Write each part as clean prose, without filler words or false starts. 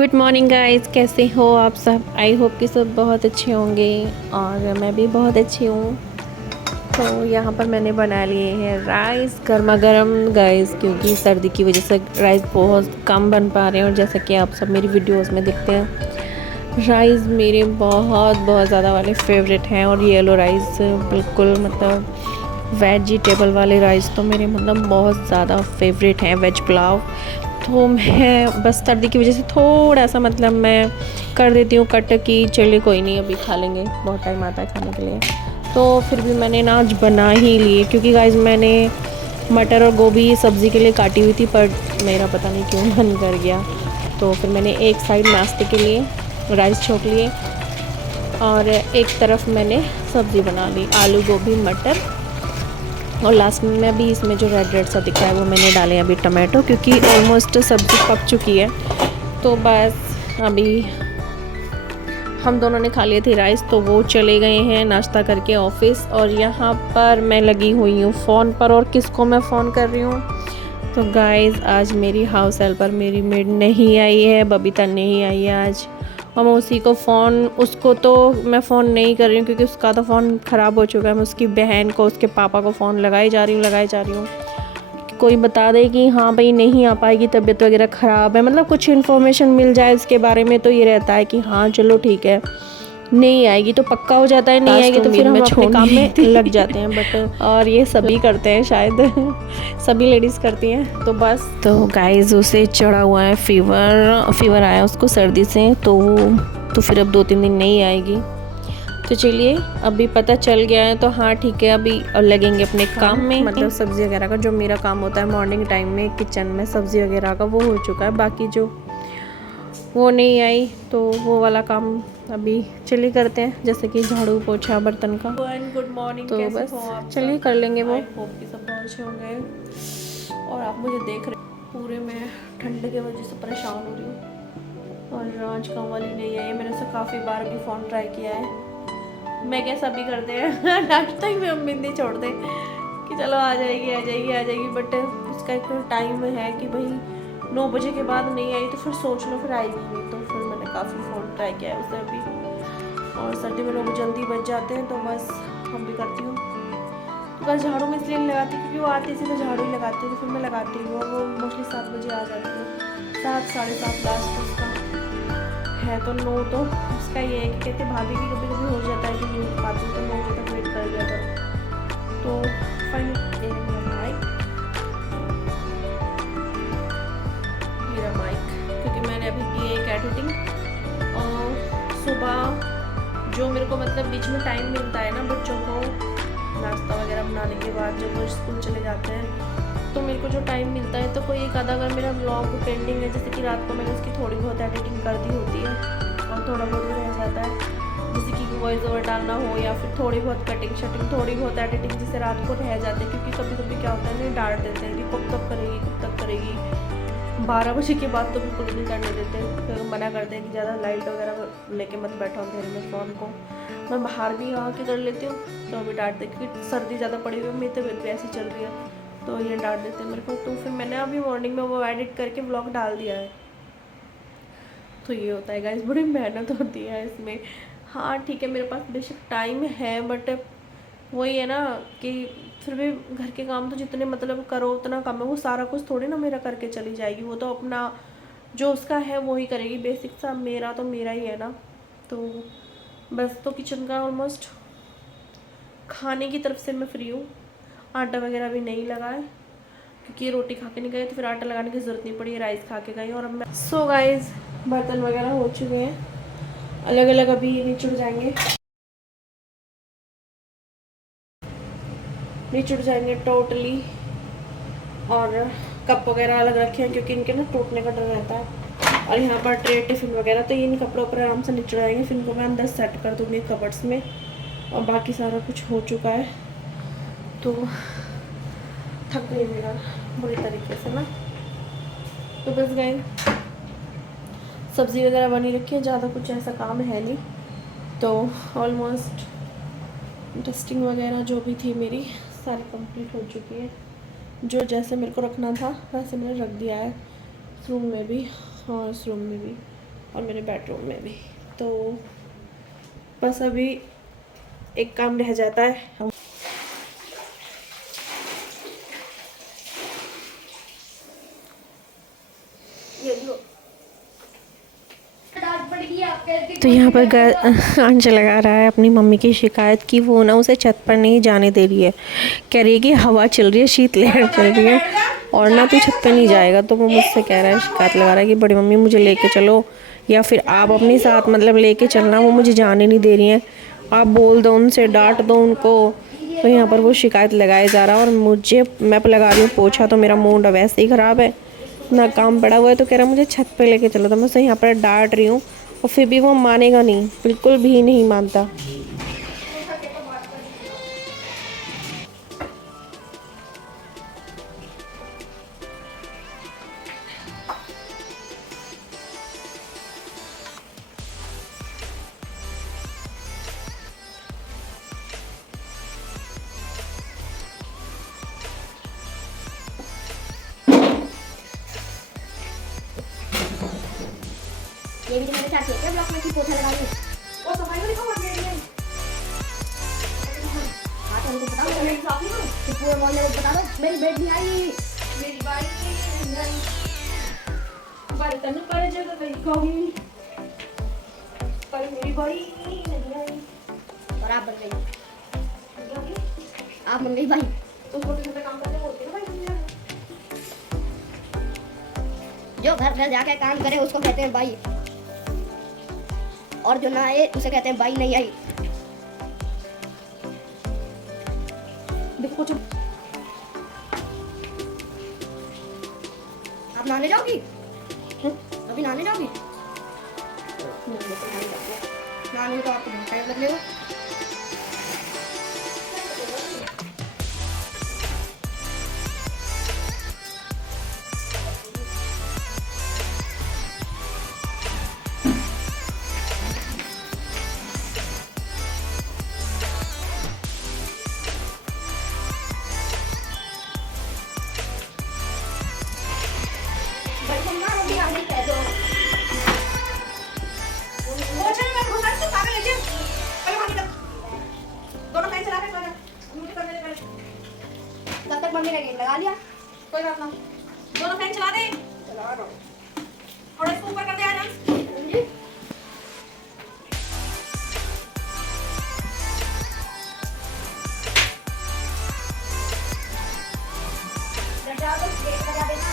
Good morning guys, कैसे हो आप सब। आई होप कि सब बहुत अच्छे होंगे और मैं भी बहुत अच्छी हूँ। तो यहाँ पर मैंने बना लिए हैं राइस गर्मा गर्म गाइस, क्योंकि सर्दी की वजह से राइस बहुत कम बन पा रहे हैं। और जैसा कि आप सब मेरी वीडियोस में दिखते हैं, राइस मेरे बहुत बहुत ज़्यादा वाले फेवरेट हैं। और येलो राइस बिल्कुल मतलब वेजिटेबल वाले राइस तो मेरे मतलब बहुत ज़्यादा फेवरेट हैं। वेज पुलाव तो मैं बस सर्दी की वजह से थोड़ा सा मतलब मैं कर देती हूँ कट की, चलिए कोई नहीं अभी खा लेंगे, बहुत टाइम आता है खाने के लिए। तो फिर भी मैंने ना आज बना ही लिए, क्योंकि गाइस मैंने मटर और गोभी सब्ज़ी के लिए काटी हुई थी, पर मेरा पता नहीं क्यों मन कर गया। तो फिर मैंने एक साइड नाश्ते के लिए राइस छोक लिए और एक तरफ मैंने सब्ज़ी बना ली, आलू गोभी मटर। और लास्ट में अभी इसमें जो रेड रेड सा दिख रहा है वो मैंने डाले अभी टमाटो, क्योंकि ऑलमोस्ट सब्ज़ी पक चुकी है। तो बस अभी हम दोनों ने खा लिए थे राइस, तो वो चले गए हैं नाश्ता करके ऑफिस। और यहाँ पर मैं लगी हुई हूँ फ़ोन पर। और किसको मैं फ़ोन कर रही हूँ, तो गाइज़ आज मेरी हाउस हेल्पर मेरी मेड नहीं आई है, बबीता नहीं आई है आज। और मैं उसी को फ़ोन, उसको तो मैं फ़ोन नहीं कर रही हूँ क्योंकि उसका तो फ़ोन ख़राब हो चुका है। मैं उसकी बहन को, उसके पापा को फ़ोन लगाई जा रही हूँ कोई बता दे कि हाँ भाई नहीं आ पाएगी, तबीयत वगैरह ख़राब है, मतलब कुछ इन्फॉर्मेशन मिल जाए इसके बारे में। तो ये रहता है कि हाँ चलो ठीक है, नहीं आएगी तो पक्का हो जाता है, नहीं आएगी तो फिर हम अपने काम में लग जाते हैं। बट और ये सभी करते हैं शायद सभी लेडीज़ करती हैं। तो बस तो गाइस उसे चढ़ा हुआ है फीवर आया उसको सर्दी से, तो फिर अब 2-3 दिन नहीं आएगी। तो चलिए अभी पता चल गया है, तो हाँ ठीक है अभी लगेंगे अपने काम में। मतलब सब्ज़ी वगैरह का जो मेरा काम होता है मॉर्निंग टाइम में किचन में सब्ज़ी वगैरह का, वो हो चुका है। बाकी जो वो नहीं आई तो वो वाला काम अभी चलिए करते हैं, जैसे कि झाड़ू पोछा बर्तन का। गुड मॉर्निंग, तो कैसे बस हो आप? चलिए कर लेंगे वो। होप कि सब बहुत अच्छे होंगे। और आप मुझे देख रहे पूरे मैं ठंड की वजह से परेशान हो रही हूँ। और आज काम वाली नहीं आई, मैंने उसे काफ़ी बार भी फ़ोन ट्राई किया है। मैं क्या सभी करते हैं लास्ट टाइम में उम्मीद नहीं छोड़ते कि चलो आ जाएगी। बट उसका एक टाइम है कि भाई 9 बजे के बाद नहीं आई तो फिर सोच लो फिर आएगी नहीं। तो फिर मैंने काफ़ी फ़ोन ट्राई किया है उसे अभी। और सर्दी में लोग जल्दी बच जाते हैं, तो बस हम भी करती हूँ। तो बस झाड़ू में इसलिए लगाती हूँ क्योंकि वो आती है तो झाड़ू ही लगाती हूँ, तो फिर मैं लगाती हूँ। और वो मोस्टली 7 बजे आ जाती है, 7 साढ़े 7 लास्ट उसका है। तो 9 तो उसका ये है कि कहते भाभी की कभी कभी हो जाता है कि नहीं उठ पाती, तो 9 बजे तक वेट कर लिया करो। तो फाइन मेरा माइक, क्योंकि मैंने अभी की है एक एडिटिंग सुबह, जो मेरे को मतलब बीच में टाइम मिलता है ना बच्चों को नाश्ता वगैरह बनाने के बाद जब वो स्कूल चले जाते हैं, तो मेरे को जो टाइम मिलता है तो कोई एक आधा अगर मेरा ब्लॉग पेंडिंग है, जैसे कि रात को मैंने उसकी थोड़ी बहुत एडिटिंग कर दी होती है और थोड़ा बहुत रह जाता है, जैसे कि वॉइस ओवर डालना हो या फिर थोड़ी बहुत कटिंग शटिंग, थोड़ी बहुत एडिटिंग जिसे रात को रह जाते हैं। क्योंकि कभी कभी क्या होता है ना, डांट देते हैं कि कब तक करेगी 12 बजे के बाद तो बिल्कुल नहीं करने देते, फिर मना करते हैं कि ज़्यादा लाइट वगैरह लेके मत बैठो अंधेरे में फ़ोन को। मैं बाहर भी यहाँ के कर लेती हूँ तो अभी डांटते, क्योंकि सर्दी ज़्यादा पड़ी हुई है, मेरी तबीयत भी ऐसी चल रही है, तो ये डांट देते हैं मेरे को। तो फिर मैंने अभी मॉर्निंग में वो एडिट करके व्लॉग डाल दिया है। तो ये होता है गाइस, बड़ी मेहनत होती है इसमें। हाँ ठीक है मेरे पास बेशक टाइम है, बट वही है ना कि फिर भी घर के काम तो जितने मतलब करो उतना कम है। वो सारा कुछ थोड़ी ना मेरा करके चली जाएगी, वो तो अपना जो उसका है वो ही करेगी। बेसिक सा मेरा तो मेरा ही है ना। तो बस तो किचन का ऑलमोस्ट खाने की तरफ से मैं फ्री हूँ। आटा वगैरह भी नहीं लगा है क्योंकि रोटी खा के नहीं गए, तो फिर आटा लगाने की ज़रूरत नहीं पड़ी, राइस खा के गई। और अब मैं सो गाइस बर्तन वगैरह हो चुके हैं, अलग अलग अभी निचुड़ जाएंगे टोटली। और कप वगैरह अलग रखे हैं क्योंकि इनके ना टूटने का डर रहता है। और यहाँ पर ट्रे टिफिन वगैरह, तो इन कपड़ों पर आराम से निचड़ जाएंगे। फिर इनको मैं अंदर सेट कर दूँगी कबर्ड्स में। और बाकी सारा कुछ हो चुका है, तो थक गई मेरा बुरी तरीके से ना। तो बस गए सब्ज़ी वगैरह बनी रखी है, ज़्यादा कुछ ऐसा काम है नहीं। तो ऑलमोस्ट डस्टिंग वगैरह जो भी थी मेरी सारी कंप्लीट हो चुकी है। जो जैसे मेरे को रखना था वैसे मैंने रख दिया है, इस रूम में भी और इस रूम में भी। और मेरे बेडरूम में भी। तो बस अभी एक काम रह जाता है। तो यहाँ पर अंश लगा रहा है अपनी मम्मी की शिकायत की वो ना उसे छत पर नहीं जाने दे रही है। कह रही है कि हवा चल रही है, शीतलहर चल रही है और ना तू छत पे नहीं जाएगा। तो वो मुझसे कह रहा है, शिकायत लगा रहा है कि बड़ी मम्मी मुझे लेके चलो या फिर आप अपने साथ मतलब लेके चलना, वो मुझे जाने नहीं दे रही हैं। आप बोल दो उनसे, डांट दो उनको। तो यहाँ पर वो शिकायत लगाए जा रहा है और मुझे मैं लगा रही हूँ पोछा, तो मेरा मूड वैसे ही ख़राब है ना, काम पड़ा हुआ है। तो कह रहा मुझे छत पे लेके चलो। तो मैं उसे यहाँ पर डांट रही हूँ और फिर भी वो मानेगा नहीं, बिल्कुल भी नहीं मानता। ये भी तो मैंने चार किया ब्लॉक में की पोछा लगा दी और सफाई वाली कौन कर रही है? हाँ तो उनको बताओ मेरी साफ नहीं हो पूरे मोहल्ले को बता दो मेरी बेट नहीं आई, मेरी बाइक नहीं आई, बर्तन पर जगह गई कहूँ पर मेरी बाइक नहीं आई और आप बन गई, आप बन गई भाई। तो छोटे छोटे काम करते होते हैं भाई, जो घर घर जाके काम करे उसको कहते हैं भाई, और जो ना आए उसे कहते हैं भाई नहीं आई। देखो कुछ आप नहाने जाओगी? अभी नहाने जाओगी? नहाने तो आपको टाइम लगेगा। तब तक मम्मी ने गेट लगा लिया, कोई बात ना, दोनों फैन चला दे, चला दो थोड़ा इसको ऊपर कर दे आजा जी। लगा दो गेट लगा देना।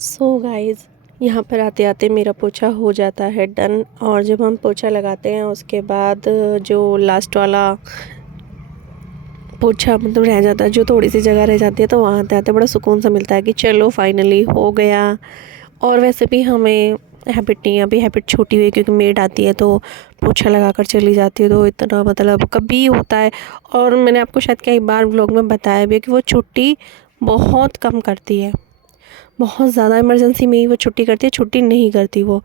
सो गाइज़, यहाँ पर आते आते मेरा पोछा हो जाता है डन। और जब हम पोछा लगाते हैं उसके बाद जो लास्ट वाला पोछा मतलब रह जाता है, जो थोड़ी सी जगह रह जाती है, तो वहाँ आते आते बड़ा सुकून सा मिलता है कि चलो फाइनली हो गया। और वैसे भी हमें हैबिट नहीं है, अभी हैबिट छोटी हुई है क्योंकि मेड आती है तो पोछा लगा कर चली जाती है, तो इतना मतलब कभी होता है। और मैंने आपको शायद कई बार व्लॉग में बताया भी है कि वो छुट्टी बहुत कम करती है, बहुत ज़्यादा इमरजेंसी में ही वो छुट्टी करती है, छुट्टी नहीं करती वो।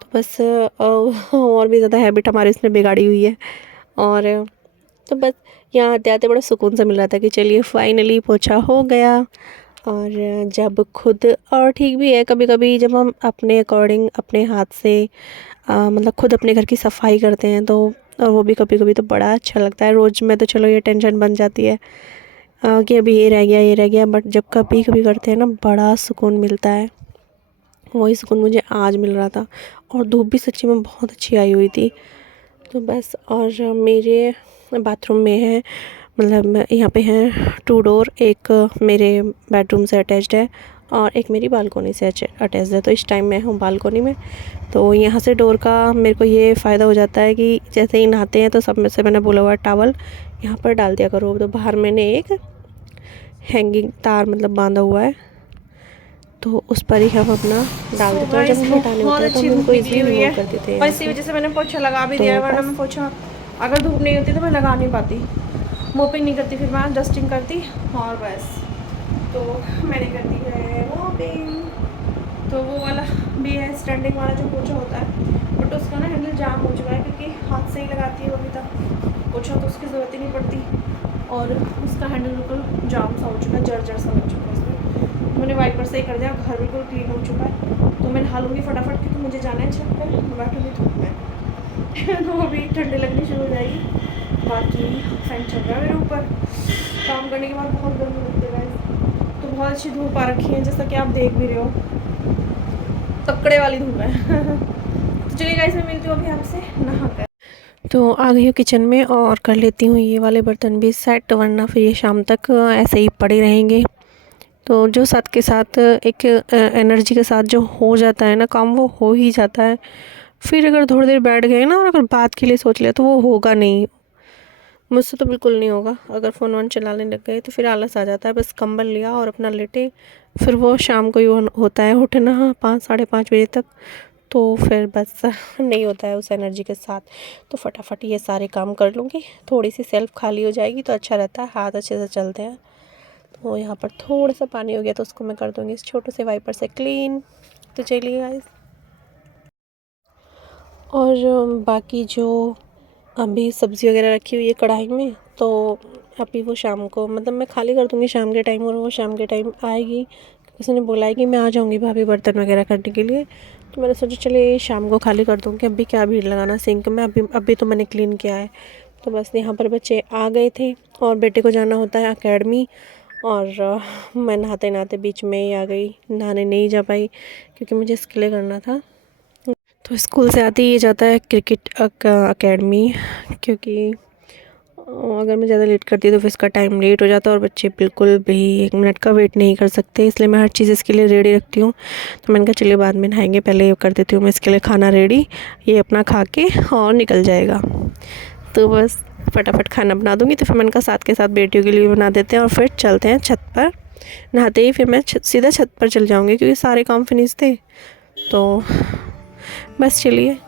तो बस और भी ज़्यादा हैबिट हमारे इसने बिगाड़ी हुई है। और तो बस यहाँ आते आते बड़ा सुकून सा मिल रहा था कि चलिए फाइनली पोछा हो गया। और जब खुद और ठीक भी है कभी कभी जब हम अपने अकॉर्डिंग अपने हाथ से मतलब खुद अपने घर की सफाई करते हैं, तो और वो भी कभी कभी तो बड़ा अच्छा लगता है। रोज़ में तो चलो ये टेंशन बन जाती है कि अभी ये रह गया ये रह गया, बट जब कभी कभी करते हैं ना बड़ा सुकून मिलता है। वही सुकून मुझे आज मिल रहा था। और धूप भी सच्ची में बहुत अच्छी आई हुई थी। तो बस, और मेरे बाथरूम में है मतलब यहाँ पे है 2 डोर, एक मेरे बेडरूम से अटैच्ड है और एक मेरी बालकोनी से अटैच है। तो इस टाइम मैं हूँ बालकोनी में। तो यहाँ से डोर का मेरे को ये फ़ायदा हो जाता है कि जैसे ही नहाते हैं तो सब में से मैंने बोला हुआ टॉवल यहाँ पर डाल दिया करो। तो बाहर मैंने एक हैंगिंग तार मतलब बांधा हुआ है, तो उस पर ही हम अपना डाल देते हैं। जब हमें हटाने होते हैं तो हम उनको इजीली रिमूव कर देते हैं। और इसी वजह से मैंने पोछा लगा भी दिया है, वरना मैं पोछा अगर धूप नहीं होती तो मैं लगा नहीं पाती, मोपिंग नहीं करती, फिर मैं डस्टिंग करती और बस। तो मैंने कर दी है मोपिंग। तो वो वाला भी है स्टैंडिंग वाला जो पोछा होता है, बट उसका ना हैंडल जाम हो चुका है क्योंकि हाथ से ही लगाती है वो अभी तक पोछा, तो उसकी ज़रूरत ही नहीं पड़ती। और उसका हैंडल बिल्कुल जाम सा हो चुका है, जर्जर सा लग चुका है उसमें। मैंने वाइपर से ही कर दिया, घर बिल्कुल क्लीन हो चुका है। तो मैं नहा लूँगी फटाफट क्योंकि मुझे जाना है छत पर, बैठूँगी धूप में तो अभी ठंडी लगनी शुरू हो जाएगी। बाकी फैन चल रहा है मेरे ऊपर, काम करने के बाद बहुत गर्मी लगती है गाइस। तो बहुत अच्छी धूप आ रखी है, जैसा कि आप देख भी रहे हो, तकड़े वाली धूप है तो चलिए गाइस, मैं मिलती हूँ अभी आपसे नहा कर। तो आ गई हूँ किचन में और कर लेती हूँ ये वाले बर्तन भी सेट, वरना फिर ये शाम तक ऐसे ही पड़े रहेंगे। तो जो साथ के साथ एक एनर्जी के साथ जो हो जाता है ना काम, वो हो ही जाता है। फिर अगर थोड़ी देर बैठ गए ना और अगर बात के लिए सोच लिया तो वो होगा नहीं, मुझसे तो बिल्कुल नहीं होगा। अगर फ़ोन वन चलाने लग गए तो फिर आलस आ जाता है, बस कंबल लिया और अपना लेटे। फिर वो शाम को ही होता है उठना 5 साढ़े 5 बजे तक, तो फिर बस नहीं होता है उस एनर्जी के साथ। तो फटाफट ये सारे काम कर लूँगी, थोड़ी सी सेल्फ खाली हो जाएगी तो अच्छा रहता है, हाथ अच्छे से चलते हैं। तो यहाँ पर थोड़ा सा पानी हो गया तो उसको मैं कर दूँगी इस छोटे से वाइपर से क्लीन। तो चलिए गाइस, और बाकी जो अभी सब्ज़ी वगैरह रखी हुई है कढ़ाई में, तो अभी वो शाम को मतलब मैं खाली कर दूँगी शाम के टाइम, और वो शाम के टाइम आएगी। किसी ने बोला है कि मैं आ जाऊँगी भाभी बर्तन वगैरह करने के लिए, तो मैंने सोचा चलिए शाम को खाली कर दूँगी। अभी क्या भीड़ लगाना सिंक में, अभी तो मैंने क्लीन किया है। तो बस यहाँ पर बच्चे आ गए थे और बेटे को जाना होता है अकेडमी, और मैं नहाते नहाते बीच में ही आ गई, नहाने नहीं जा पाई क्योंकि मुझे इसके लिए करना था। तो स्कूल से आते ही ये जाता है क्रिकेट अकेडमी, क्योंकि अगर मैं ज़्यादा लेट करती तो फिर इसका टाइम लेट हो जाता और बच्चे बिल्कुल भी 1 मिनट का वेट नहीं कर सकते, इसलिए मैं हर चीज़ इसके लिए रेडी रखती हूँ। तो मैंने कहा चलिए बाद में नहाएंगे, पहले कर देती हूँ मैं इसके लिए खाना रेडी, ये अपना खा के और निकल जाएगा। तो बस फटाफट खाना बना दूँगी। तो फिर मैंने कहा साथ के साथ बेटियों के लिए बना देते हैं और फिर चलते हैं छत पर। नहाते ही फिर मैं सीधा छत पर चल जाऊँगी क्योंकि सारे काम फिनिश थे। तो बस चलिए।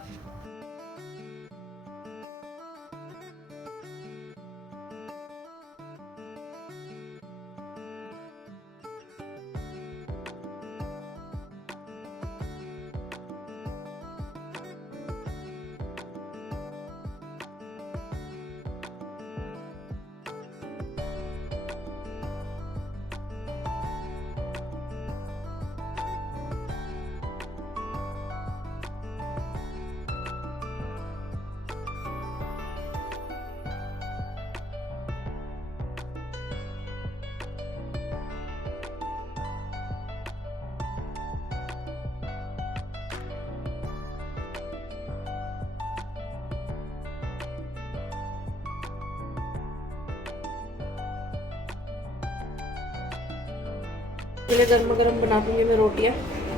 पहले गर्मा गर्म बना दूँगी मैं रोटियाँ,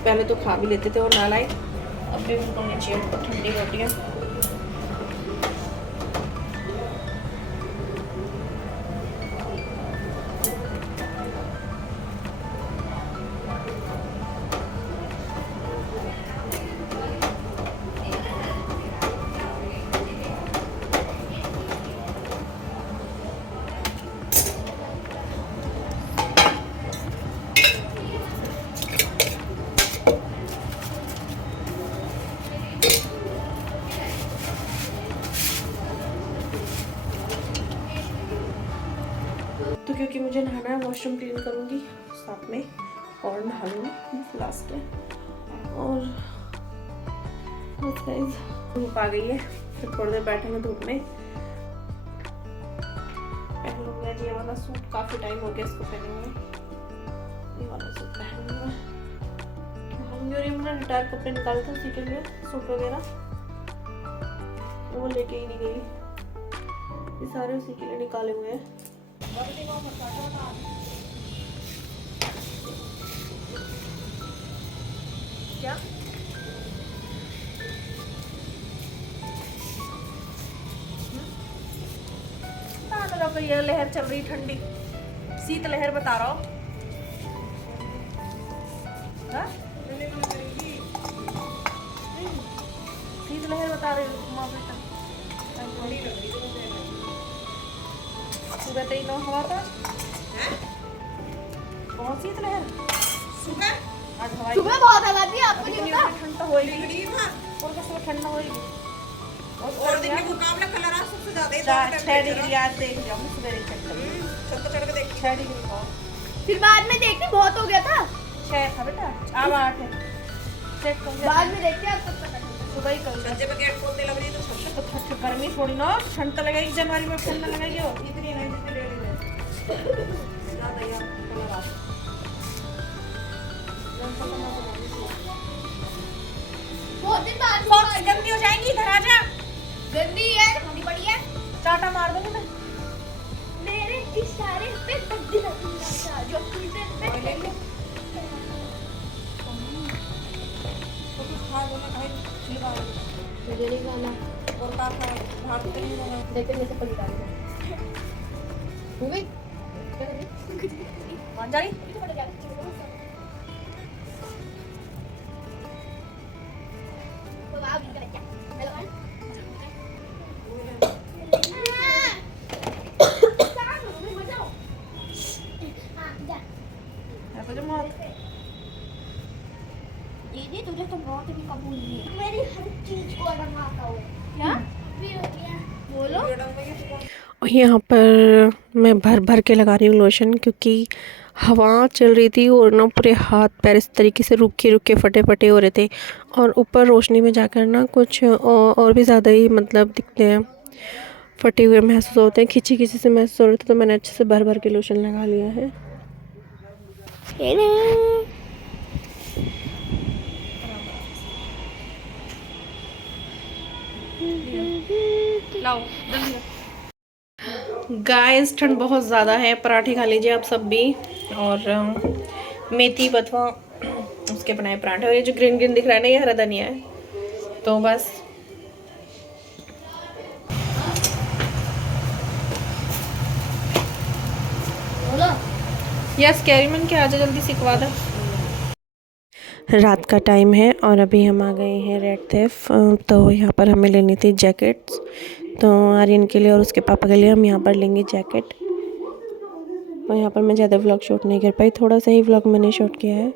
पहले तो खा भी लेते थे और ना लाए, अब भी बिल्कुल नीचे ठंडी रोटियाँ। तो क्योंकि मुझे नहाना है, वॉशरूम क्लीन करूँगी साथ में और नहा लूँगी लास्ट में। और बस गाइस, धूप आ गई है, फिर थोड़ी देर बैठेंगे धूप में। पहन लूँगी आज ये वाला सूट, काफ़ी टाइम हो गया इसको पहने हुए। ये वाला सूट पहनूँगी मैं, और ये मैंने रिटायर कपड़े निकाले थे उसी के लिए, सूट वगैरह वो लेके ही नहीं गई, ये सारे उसी के लिए निकाले हुए हैं। क्या बता रहा ये लहर चल रही ठंडी, शीत लहर बता रहा हो। हाँ? शीत लहर बता रही हो बेटा। सुबह तो इनो हवा था, बहुत शीत लहर सुबह। आज हवा सुबह बहुत हवा थी, आपको नहीं पता? ठंड तो होएगी और सुबह ठंड होएगी। और दिन के मुकाबले कल रात सबसे ज्यादा 6 डिग्री आज देख लिया हमने सवेरे चेक कर, छत पे चढ़ के देख 6 डिग्री था। फिर बाद में देखते बहुत हो गया था, 6 था बेटा, अब 8 है। चेक कर बाद में देखते अब तक पता नहीं। सुबह ही कल सज्जे पे गेट खोलते लग रही तो ठंड गर्मी थोड़ी ना, ठंड तो लगेगी जनवरी में, ठंड लगेगी हो इतनी नहीं जितनी ले रही है ज्यादा यार कल रात बहुत दिन बाद सॉक्स गंदी हो जाएंगी, इधर आ जा। गंदी है, ठंडी पड़ी है। चाटा मार दूंगी मैं। मेरे इशारे पे तब्दील होगा जो ट्विटर पे खा दो ना भाई, छिलका मुझे नहीं खाना, और का खा भात तो नहीं होगा। लेकिन मैं से पलटा दूंगा। हो गई क्या कर रही? मान जा रही तो पलट गया। तो आओ इनका बच्चा हेलो हाँ मजा आओ हाँ जा है तो मौत। दीदी तुझे तो बहुत भी कबूल नहीं है, मेरी हर चीज को रंगाता हो क्या भी हो गया बोलो। और यहाँ पर मैं भर भर के लगा रही हूँ लोशन, क्योंकि हवा चल रही थी और ना पूरे हाथ पैर इस तरीके से रुके रुके फटे फटे हो रहे थे, और ऊपर रोशनी में जाकर ना कुछ और भी ज़्यादा ही मतलब दिखते हैं, फटे हुए महसूस होते हैं, खिंची खिंची से महसूस हो रहे थे। तो मैंने अच्छे से भर भर के लोशन लगा लिया है। लाओ जल्दी गाइस ठंड बहुत ज़्यादा है, पराठे खा लीजिए आप सब भी, और मेथी बथुआ उसके बनाए पराठे, और ये जो ग्रीन ग्रीन दिख रहा है ना ये हरा धनिया है। तो बस बोलो यस कैरीमन के आजा जल्दी सिखवा दो। रात का टाइम है और अभी हम आ गए हैं रेड थेफ। तो यहाँ पर हमें लेनी थी जैकेट्स, तो आर्यन के लिए और उसके पापा के लिए हम यहाँ पर लेंगे जैकेट। और यहाँ पर मैं ज़्यादा व्लॉग शूट नहीं कर पाई, थोड़ा सा ही व्लॉग मैंने शूट किया है।